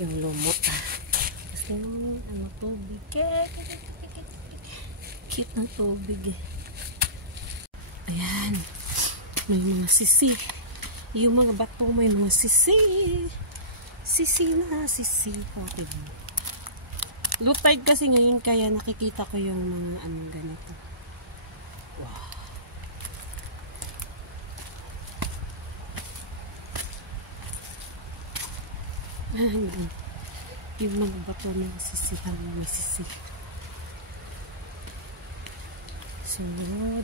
Yung lumot. Kasi ano, tubig. Cute ng tubig. Ayan. May mga sisi. Yung mga bato may mga sisi. Sisi na, sisi. Okay. Low tide kasi ngayon kaya nakikita ko yung mga ano ganito. Wow. Yung mga bato ng sisihan, may sisi. So,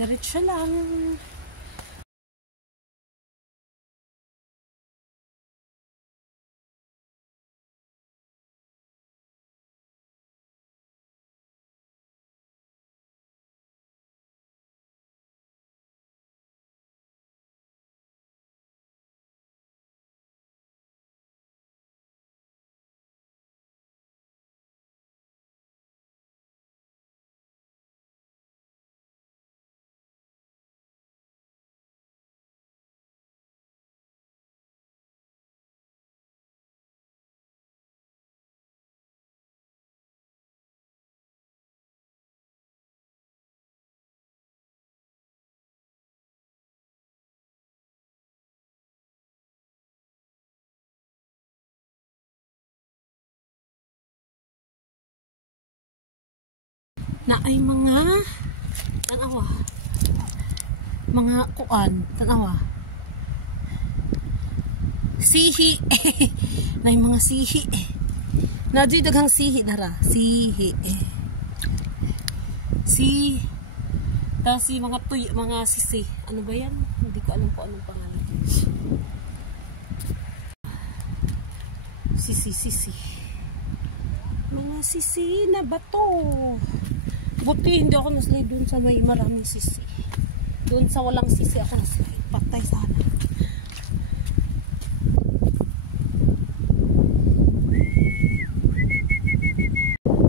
diretso lang. Na ay mga tanawa. Mga kuan, tanawa. Sihi. Na ay mga sihi. Na di daghang sihi dara. Sihi. Tapos si mga tuy, mga sisi. Ano ba yan? Hindi ko alam po anong pangalan. Sisi. Mga sisi na bato. Buti hindi ako naslide doon sa may maraming sisi. Doon sa walang sisi ako naslide. Patay sana.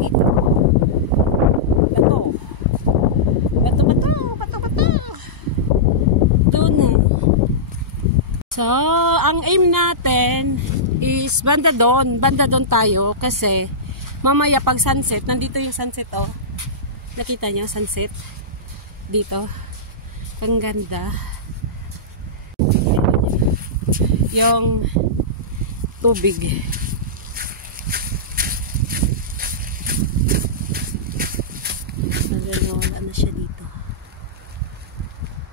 Dito. Bato. Doon na. So, ang aim natin is banda doon tayo kasi mamaya pag sunset, nandito yung sunset oh. Nakita niyo sunset dito. Ang ganda. Yung tubig. Wala na siya dito.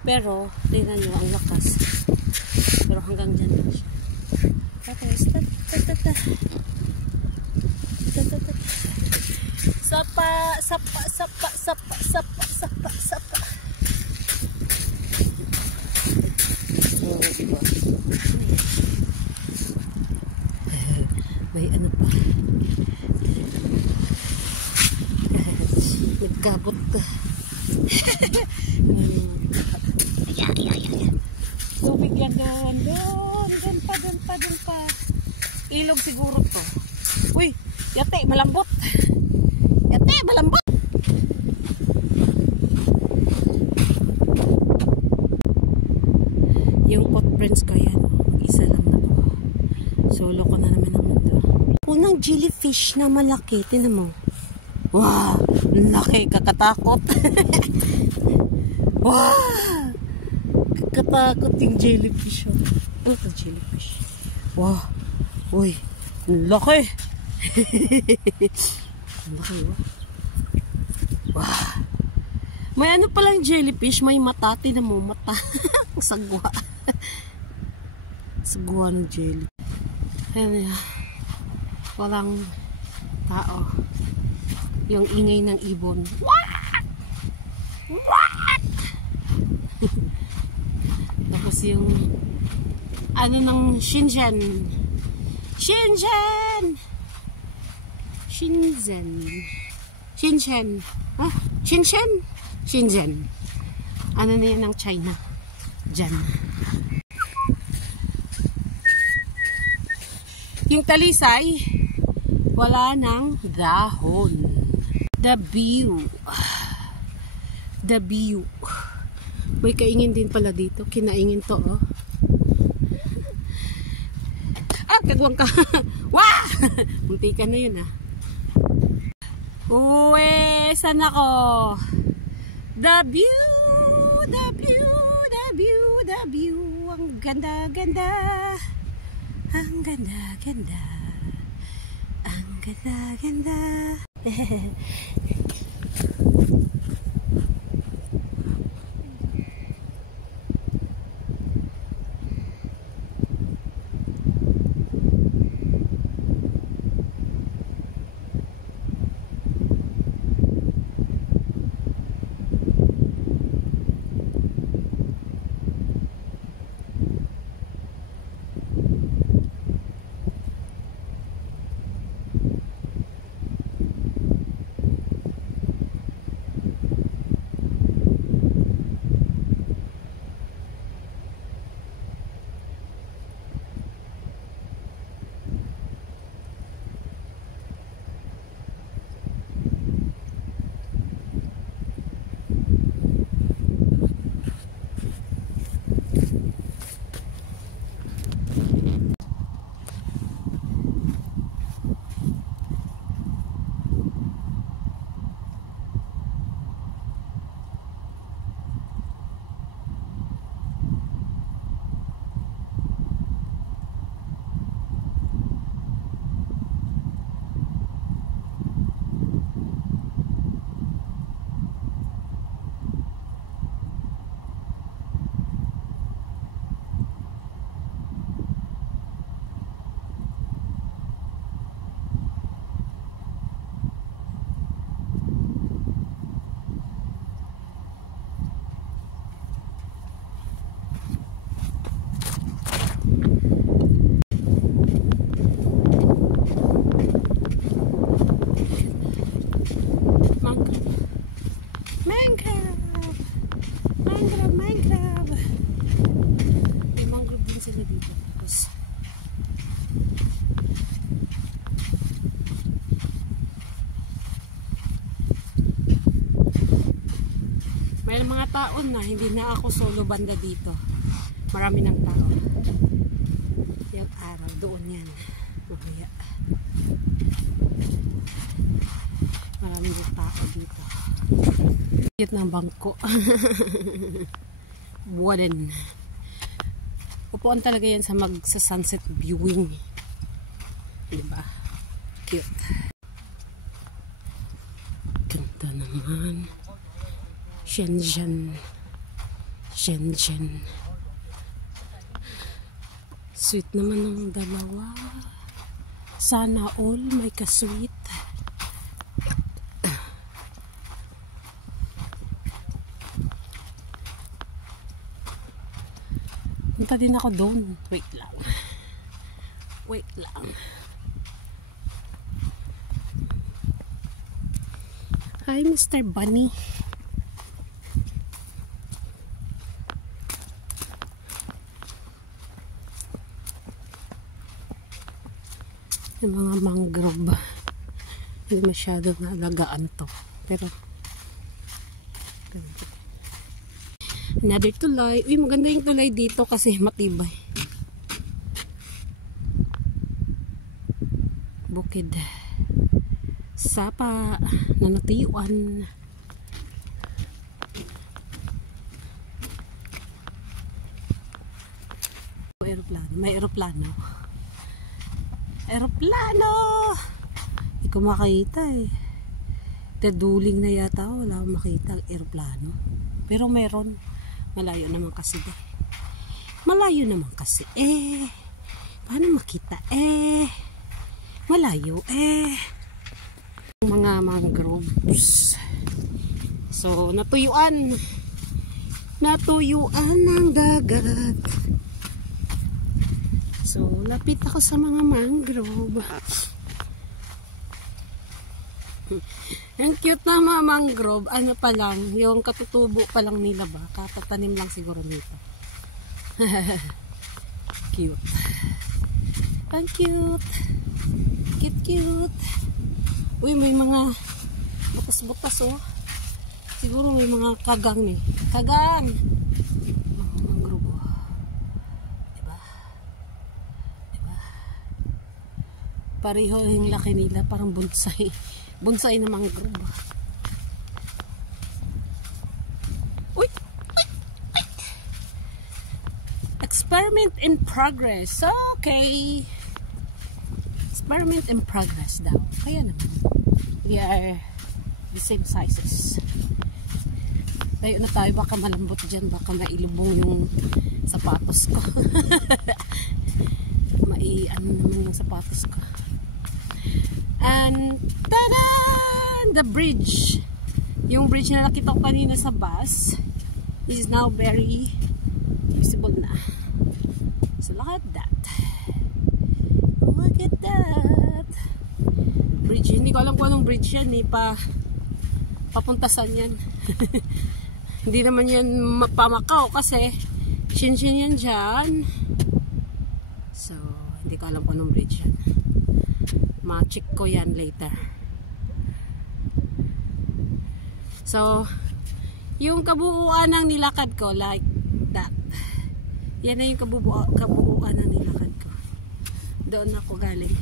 Pero tingnan niyo ang lakas. Pero hanggang dyan na siya. Tapos sapa. Oh, diba? May ano pa. Nagkabot ka. Tubig yan doon. Doon pa. Ilog siguro to. Uy, yate, malambot. Yung footprints ko yan. Isa lang na to. Solo ko na naman ang mundo. Unang jellyfish na malaki. Tinan mo. Wow! Laki. Kakatakot. Wow! Kakatakot yung jellyfish. Ano ito jellyfish? Wow! Uy! Laki! Laki ba? Wow! May ano palang jellyfish, may mata. Tinan mo, mata. Sagwa. Sagwa ng jelly. Ayan, walang tao. Yung ingay ng ibon. What? Tapos yung ano ng Shenzhen. Ha? Shenzhen. Ano na yan ng China? Diyan. Yung talisay, wala ng dahon. The view. May kaingin din pala dito. Kinaingin to, oh. kagwang ka. Wah! Munti ka na yun ah. Uwe, saan ako? The view, the view, the view, the view. Ang ganda, ganda. Ang ganda, ganda. Ang ganda, ganda. May mga taon na, hindi na ako solo banda dito. Marami ng tao. Yung araw, doon yan. Mamaya. Marami ng tao dito. Cute ng bangko. Wooden. Upuan talaga yan sa sunset viewing. Diba? Cute. Ganda naman. Shenzhen. Shenzhen. Sweet naman ng dalawa. Sana all may ka-sweet. Punta din ako doon. Wait lang. Wait lang. Hi, Mr. Bunny. Yung mga mangrove, hindi masyado naalagaan to, pero another tulay. Uy, maganda yung tulay dito kasi matibay. Bukid Sapa na natiyuan. May aeroplano. Aeroplano! Hindi ko makita eh. Taduling na yata ako. Wala akong makita ang aeroplano. Pero meron. Malayo naman kasi eh. Malayo naman kasi eh. Paano makita eh? Malayo eh. Mga mangroves. So, natuyuan. Natuyuan ng dagat. So, lapit ako sa mga mangrove. Ang cute na mga mangrove. Ano pa lang, yung katutubo pa lang nila ba? Katatanim lang siguro nito. Cute. Ang cute. Cute, cute. Uy, may mga butas-butas oh. Siguro may mga kagang eh. Kagang! Pareho yung laki nila, parang bonsai. Bonsai na mangrove. Uy! Experiment in progress. Okay. Experiment in progress daw. Kaya naman. We are the same sizes. Tayo na tayo. Baka malambot dyan. Baka mailubong yung sapatos ko. Ano naman yung sapatos ko. And tada! The bridge. Yung bridge na nakita ko kanina sa bus is now very visible na. So look at that. Look at that. Bridge. Hindi ko alam kung anong bridge yan. Papunta saan yan. Hindi naman yan pamakaw kasi Shinshin yan dyan. So hindi ko alam kung anong bridge yan. Ma-check ko yan later. So, yung kabuuan ng nilakad ko, like that. Yan na yung kabuuan ng nilakad ko. Doon ako galing.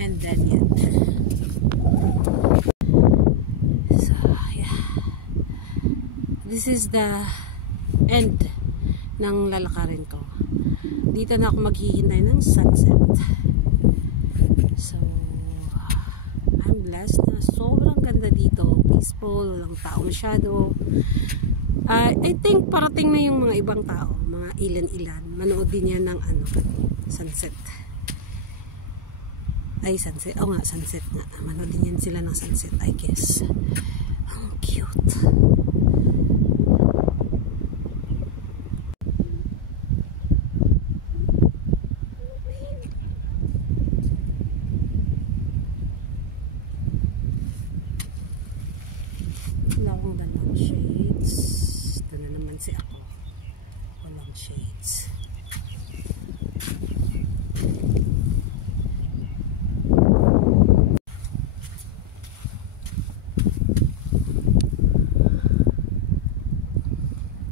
And then yan. So, yeah. This is the end ng lalakarin ko. Dito na ako maghihintay ng sunset. So, I'm blessed na sobrang ganda dito. Peaceful, walang tao masyado. I think parating na yung mga ibang tao. Mga ilan-ilan. Manood din yan ng sunset. Ay, sunset. Oo nga, sunset nga. Manood din yan sila ng sunset, I guess. Ang cute. Wala akong dalang shades. Ito na naman si ako. Walang shades.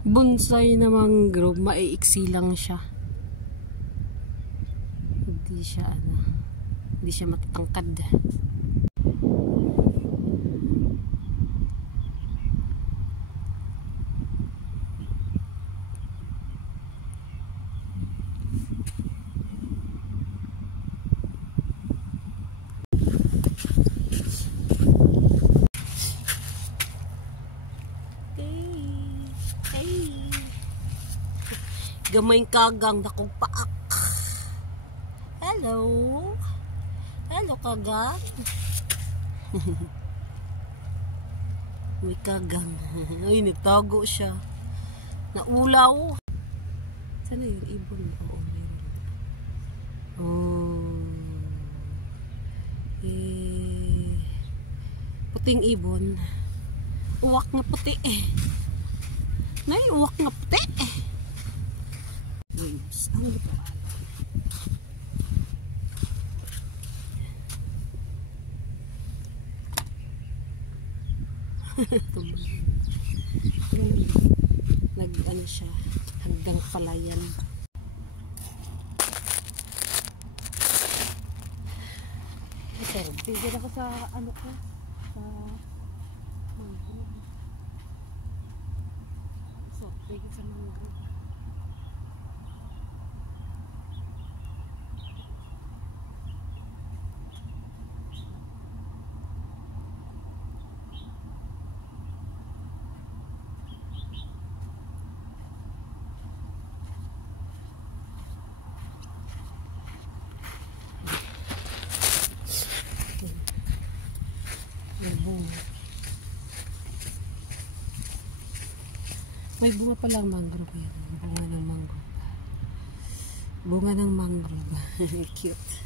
Bonsai na mangrove. Maiiksi lang siya. Hindi siya matatangkad. Gamay kagang dakong paak. Hello. Hello kagang. May kagang. Ay, nagtago siya. Naulaw. Sana yung ibon? Oo, meron. Oh. Puting ibon. Uwak nga puti eh. Nay, uwak nga puti eh. Waves. Ang lupa. Nag-ano siya, hanggang palayan. Ito, tigil ako sa ano ko, sa mangrove. So, tigil sa mangrove. May bunga pa lang mangrove yan. Bunga ng mangrove. Bunga ng mangrove. Cute.